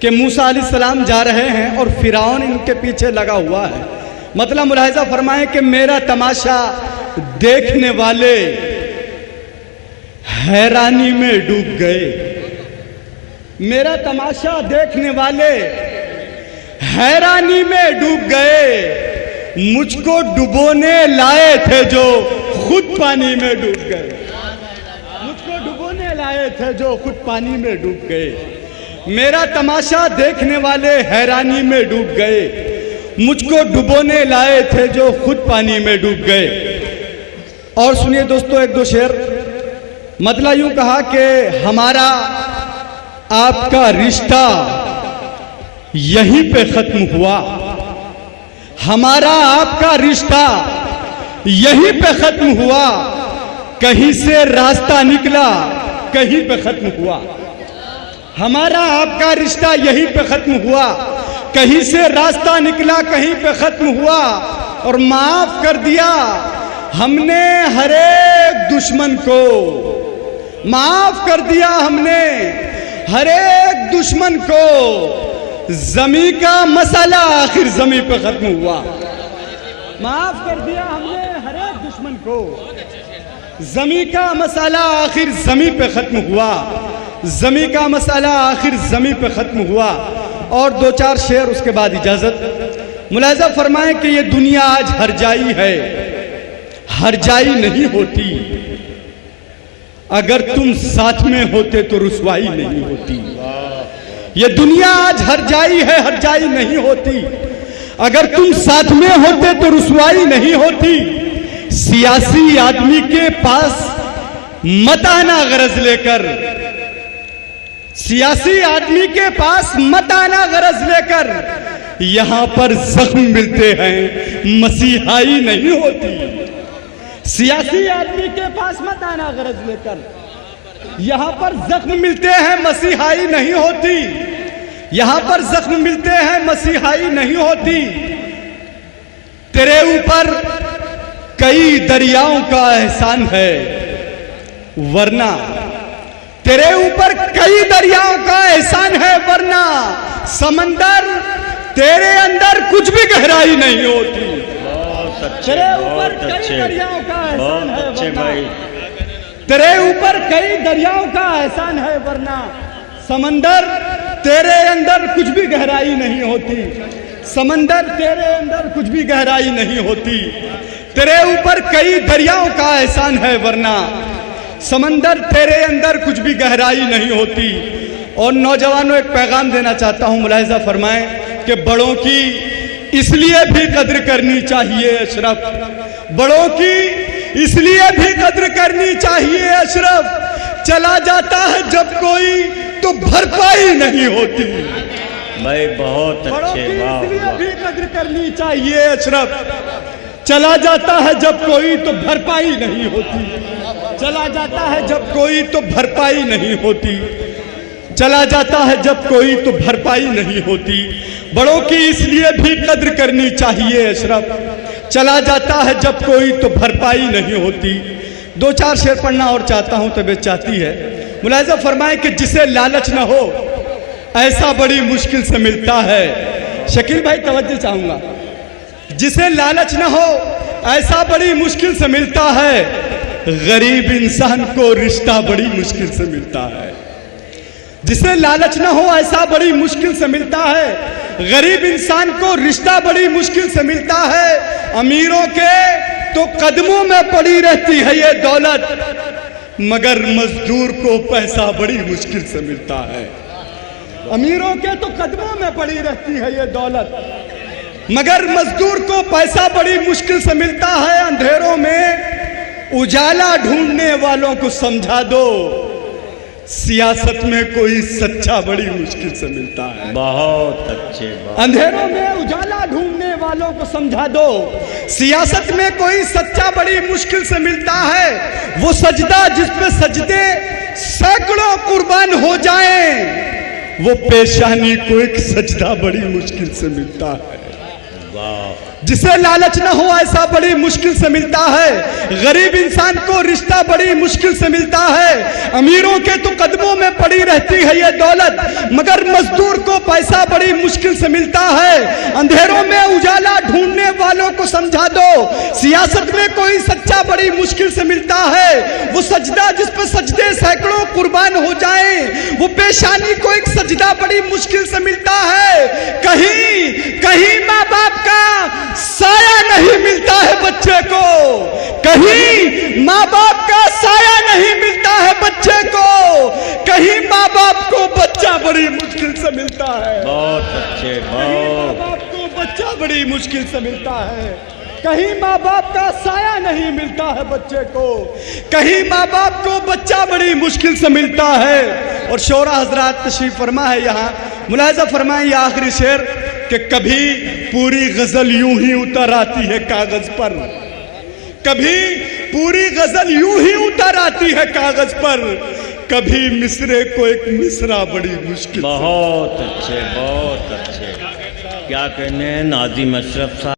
कि मूसा अलैहिस्सलाम जा रहे हैं और फिरौन इनके पीछे लगा हुआ है। मतलब मुलाहिजा फरमाएं कि मेरा तमाशा देखने वाले हैरानी में डूब गए। मेरा तमाशा देखने वाले हैरानी में डूब गए। मुझको डुबोने लाए थे जो खुद पानी में डूब गए। मुझको डुबोने लाए थे जो खुद पानी में डूब गए। मेरा तमाशा देखने वाले हैरानी में डूब गए। मुझको डुबोने लाए थे जो खुद पानी में डूब गए। और सुनिए दोस्तों एक दो शेर। मतलब यूं कहा कि हमारा आपका रिश्ता यहीं पे खत्म हुआ। हमारा आपका रिश्ता यहीं पे खत्म हुआ। कहीं से रास्ता निकला कहीं पे खत्म हुआ। हमारा आपका रिश्ता यहीं पे खत्म हुआ। कहीं से रास्ता निकला कहीं पे खत्म हुआ। और माफ कर दिया हमने हर एक दुश्मन को। माफ कर दिया हमने हर एक दुश्मन को। जमी का मसाला आखिर जमी पे खत्म हुआ। माफ कर दिया हमने हर एक दुश्मन को। जमी का मसाला आखिर जमी पे खत्म हुआ। जमी का मसाला आखिर जमी पे खत्म हुआ। और दो चार शेर उसके बाद इजाजत। मुलाहिजा फरमाएं कि ये दुनिया आज हरजाई है। हरजाई नहीं होती। अगर तुम साथ में होते तो रुसवाई नहीं होती। ये दुनिया आज हरजाई है, हरजाई नहीं होती। अगर तुम साथ में होते तो रुसवाई नहीं होती। सियासी आदमी के पास मत आना गरज लेकर। सियासी आदमी के पास मत आना गरज लेकर। यहां पर जख्म मिलते हैं, मसीहाई नहीं होती। सियासी आदमी के पास मत आना गरज लेकर। यहां पर जख्म मिलते हैं, मसीहाई नहीं होती। यहां पर जख्म मिलते हैं, मसीहाई नहीं होती। तेरे ऊपर कई दरियाओं का एहसान है वरना। तेरे ऊपर कई दरियाओं का एहसान है वरना समंदर तेरे अंदर कुछ भी गहराई नहीं होती। तेरे ऊपर कई दरियाओं का एहसान है वरना। तेरे ऊपर कई दरियाओं का एहसान है वरना समंदर तेरे अंदर कुछ भी गहराई नहीं होती। समंदर तेरे अंदर कुछ भी गहराई नहीं होती। तेरे ऊपर कई दरियाओं का एहसान है वरना समंदर तेरे अंदर कुछ भी गहराई नहीं होती। और नौजवानों एक पैगाम देना चाहता हूं। मुलाहिजा फरमाएं कि बड़ों की इसलिए भी कद्र करनी चाहिए अशरफ। बड़ों की इसलिए भी कद्र करनी चाहिए अशरफ। चला जाता है जब कोई तो भरपाई नहीं होती। भाई बहुत अच्छे, वाह। इसलिए भी कद्र करनी चाहिए अशरफ। चला जाता है जब कोई तो भरपाई नहीं होती। चला जाता है जब कोई तो भरपाई नहीं होती। चला जाता है जब कोई तो भरपाई नहीं होती। बड़ों की इसलिए भी कद्र करनी चाहिए अशरफ। चला जाता है जब कोई तो भरपाई नहीं होती। दो चार शेर पढ़ना और चाहता हूं, तबीयत चाहती है। मुलाहिजा फरमाए कि जिसे लालच ना हो ऐसा बड़ी मुश्किल से मिलता है। शकील भाई तवज्जो चाहूंगा। जिसे लालच ना हो ऐसा बड़ी मुश्किल से मिलता है। गरीब इंसान को रिश्ता बड़ी मुश्किल से मिलता है। जिसे लालच ना हो ऐसा बड़ी मुश्किल से मिलता है। गरीब इंसान को रिश्ता बड़ी मुश्किल से मिलता है। अमीरों के तो कदमों में पड़ी रहती है ये दौलत, मगर मजदूर को पैसा बड़ी मुश्किल से मिलता है। अमीरों के तो कदमों में पड़ी रहती है ये दौलत, मगर मजदूर को पैसा बड़ी मुश्किल से मिलता है। अंधेरों में उजाला ढूंढने वालों को समझा दो, सियासत में कोई सच्चा बड़ी मुश्किल से मिलता है। बहुत अच्छे। अंधेरों में उजाला ढूंढने वालों को समझा दो, सियासत में कोई सच्चा बड़ी मुश्किल से मिलता है। वो सजदा जिस पे सजदे सैकड़ों कुर्बान हो जाएं, वो पेशानी को एक सजदा बड़ी मुश्किल से मिलता है। वाह जिसे लालच न हो ऐसा बड़ी मुश्किल से मिलता है। गरीब इंसान को रिश्ता बड़ी मुश्किल से मिलता है। अमीरों के तो कदमों में पड़ी रहती है ये दौलत, मगर मजदूर को पैसा बड़ी मुश्किल से मिलता है। अंधेरों में उजाला ढूंढने वालों को समझा दो, सियासत में कोई सच्चा बड़ी मुश्किल से मिलता है। वो सजदा जिस पर सजदे सैकड़ों कुर्बान हो जाएं, वो पेशानी को एक सजदा बड़ी मुश्किल से मिलता है। कहीं कहीं माँ बाप का साया नहीं मिलता है बच्चे को, कहीं माँ बाप का साया नहीं मिलता है बच्चे को, कहीं माँ बाप को बच्चा बड़ी मुश्किल से मिलता है। बहुत अच्छे, कहीं माँ बहुत बाप को बच्चा बड़ी मुश्किल से मिलता है, कहीं माँ बाप का साया नहीं मिलता है बच्चे को, कहीं माँ बाप को बच्चा बड़ी मुश्किल से मिलता है। और शोरा हजरात तशरीफ फरमा है यहाँ, मुलाहिजा फरमाए ये आखिरी शेर कि कभी पूरी गजल यूं ही उतर आती है कागज पर, कभी पूरी गजल यूं ही उतर आती है कागज पर, कभी मिसरे को एक मिसरा बड़ी मुश्किल। बहुत अच्छे, बहुत अच्छे। क्या कहने हैं नाज़िम अशरफ साहब।